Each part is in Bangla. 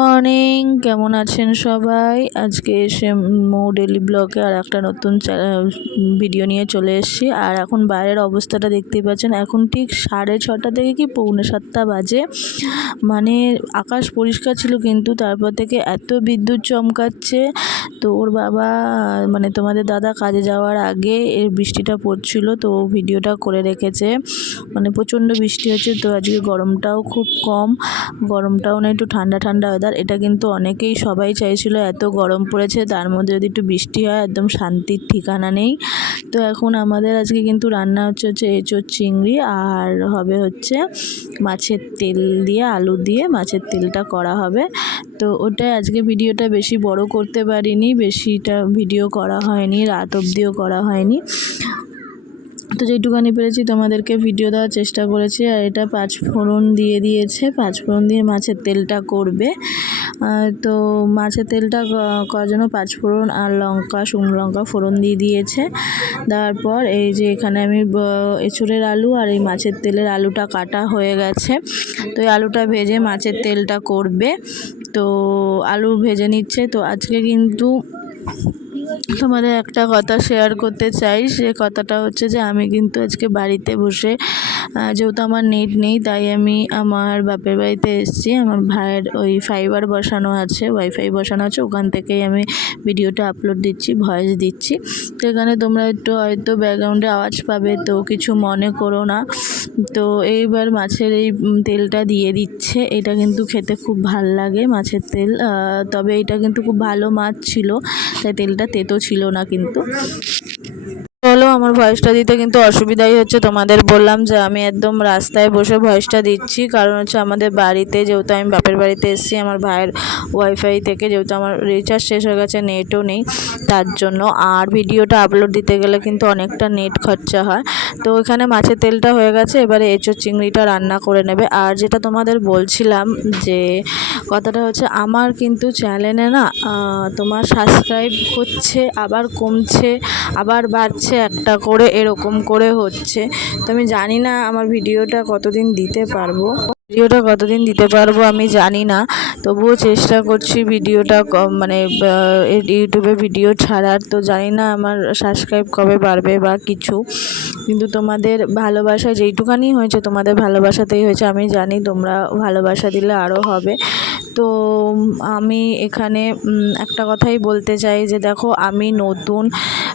Oh. মর্নিং, কেমন আছেন সবাই? আজকে এসে মো ডেলি ব্লগে আর একটা নতুন ভিডিও নিয়ে চলে এসেছি। আর এখন বাইরের অবস্থাটা দেখতেই পাচ্ছেন, এখন ঠিক সাড়ে ছটা থেকে কি পৌনে সাতটা বাজে। মানে আকাশ পরিষ্কার ছিল কিন্তু তারপর থেকে এত বিদ্যুৎ চমকাচ্ছে। তো ওর বাবা মানে তোমাদের দাদা কাজে যাওয়ার আগে এর বৃষ্টিটা পড়ছিল, তো ভিডিওটা করে রেখেছে। মানে প্রচণ্ড বৃষ্টি হচ্ছে, তো আজকে গরমটাও খুব কম। গরমটাও না একটু ঠান্ডা ঠান্ডা ওয়েদার এটা কিন্তু অনেকেই সবাই চাইছিল এত গরম পড়েছে, তার মধ্যে যদি একটু বৃষ্টি হয়, একদম শান্তির ঠিকানা নেই। তো এখন আমাদের আজকে কিন্তু রান্না হচ্ছে হচ্ছে এঁচোর চিংড়ি আর হবে হচ্ছে মাছের তেল দিয়ে, আলু দিয়ে মাছের তেলটা করা হবে। তো ওটাই আজকে ভিডিওটা বেশি বড় করতে পারিনি, বেশিটা ভিডিও করা হয়নি, রাত অবধিও করা হয়নি। তো যেটুকানি পেরেছি, তোমাদেরকে ভিডিও দেওয়ার চেষ্টা করেছি আর এটা পাঁচ ফোড়ন দিয়ে দিয়েছে। পাঁচ ফোড়ন দিয়ে মাছের তেলটা করবে। তো মাছের তেলটা করার জন্য পাঁচ ফোড়ন আর লঙ্কা, শুকনো লঙ্কা ফোড়ন দিয়ে দিয়েছে। দেওয়ার পর এই যে এখানে আমি এঁচুড়ের আলু আর এই মাছের তেলের আলুটা কাটা হয়ে গেছে। তো এই আলুটা ভেজে মাছের তেলটা করবে। তো আলু ভেজে নিচ্ছে। তো আজকে কিন্তু তোমাদের একটা কথা শেয়ার করতে চাই, সে কথাটা হচ্ছে যে আমি কিন্তু আজকে বাড়িতে বসে যেহেতু আমার নেট নেই, তাই আমি আমার বাপের বাড়িতে এসেছি। আমার ভাইয়ের ওই ফাইবার বসানো আছে ওয়াইফাই বসানো আছে। ওখান থেকেই আমি ভিডিওটা আপলোড দিচ্ছি ভয়েস দিচ্ছি। তো এখানে তোমরা একটু হয়তো ব্যাকগ্রাউন্ডে আওয়াজ পাবে, তো কিছু মনে করো না। তো এইবার মাছের এই তেলটা দিয়ে দিচ্ছে। এটা কিন্তু খেতে খুব ভালো লাগে মাছের তেল। তবে এটা কিন্তু খুব ভালো মাছ ছিল, তাই তেলটা তেতো ছিল না কিন্তু। হলো আমার ভয়েসটা দিতে কিন্তু অসুবিধাই হচ্ছে। তোমাদের বললাম যে আমি একদম রাস্তায় বসে ভয়েসটা দিচ্ছি। কারণ হচ্ছে আমাদের বাড়িতে যেহেতু আমি বাপের বাড়িতে এসেছি, আমার ভাইয়ের ওয়াইফাই থেকে যেহেতু আমার রিচার্জ শেষ হয়ে গেছে নেটও নেই, তার জন্য আর ভিডিওটা আপলোড দিতে গেলে কিন্তু অনেকটা নেট খরচা হয়। তো এখানে মাছের তেলটা হয়ে গেছে, এবারে এঁচোর চিংড়িটা রান্না করে নেবে। আর যেটা তোমাদের বলছিলাম যে কথাটা হচ্ছে আমার কিন্তু চ্যানেলে না তোমার সাবস্ক্রাইব হচ্ছে, আবার কমছে, আবার বাড়ছে। একটা করে এরকম করে হচ্ছে। তো আমি জানি না আমার ভিডিওটা কতদিন দিতে পারব। ভিডিওটা কতদিন দিতে পারব আমি জানি না। তবুও চেষ্টা করছি ভিডিওটা মানে ইউটিউবে ভিডিও ছাড়ার। তো জানি না আমার সাবস্ক্রাইব কবে বাড়বে বা কিছু। কিন্তু তোমাদের ভালোবাসা যেইটুকানি হয়েছে, তোমাদের ভালোবাসাতেই হয়েছে। আমি জানি তোমরা ভালোবাসা দিলে আরও হবে। তো আমি এখানে একটা কথাই বলতে চাই যে দেখো, আমি নতুন,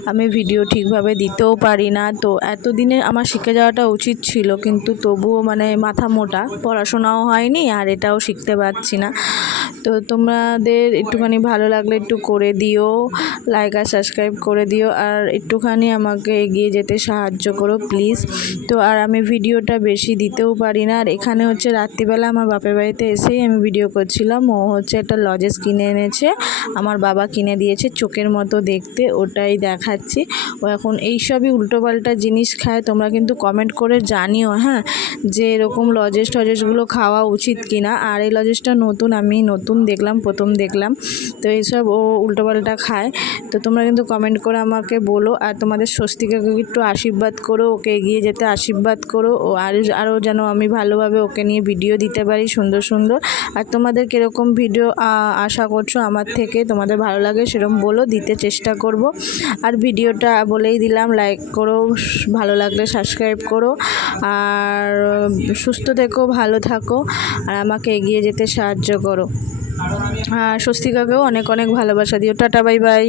আমি ভিডিও ঠিকভাবে দিতেও পারি না। তো এতদিনে আমার শিখে যাওয়াটা উচিত ছিল, কিন্তু তবুও মানে মাথা মোটা পড়াশোনাও হয়নি আর এটাও শিখতে পারছি না। তো তোমাদের একটুখানি ভালো লাগলে একটু করে দিও লাইক আর সাবস্ক্রাইব করে দিও আর একটুখানি আমাকে এগিয়ে যেতে সাহায্য করো প্লিজ তো আর আমি ভিডিওটা বেশি দিতেও পারি না আর এখানে হচ্ছে রাত্রিবেলা আমার বাপের বাড়িতে এসেই আমি ভিডিও করছিলাম। ও হচ্ছে একটা লজেস কিনে এনেছে, আমার বাবা কিনে দিয়েছে চোখের মতো দেখতে, ওটাই দেখাচ্ছি। ও এখন এইসবই উল্টোপাল্টা জিনিস খায়, তোমরা কিন্তু কমেন্ট করে জানিও হ্যাঁ? যে এরকম লজেস টজেসগুলো খাওয়া উচিত কিনা। আর এই লজেসটা নতুন, আমি নতুন দেখলাম, প্রথম দেখলাম। তো এইসব ও উল্টোপাল্টা খায়। তো তোমরা কিন্তু কমেন্ট করে আমাকে বলো। আর তোমাদের স্বস্তিকাকে একটু আশীর্বাদ করো, ওকে এগিয়ে যেতে আশীর্বাদ করো। ও আর আরও যেন আমি ভালোভাবে ওকে নিয়ে ভিডিও দিতে পারি সুন্দর সুন্দর। আর তোমাদের কীরকম ভিডিও আশা করছ আমার থেকে, তোমাদের ভালো লাগে সেরকম বলো, দিতে চেষ্টা করব। আর ভিডিওটা বলেই দিলাম লাইক করো, ভালো লাগলে সাবস্ক্রাইব করো। আর সুস্থ থেকো, ভালো থাকো আর আমাকে এগিয়ে যেতে সাহায্য করো। আর স্বস্তিকাকেও অনেক অনেক ভালোবাসা দিও। Tata, bye bye.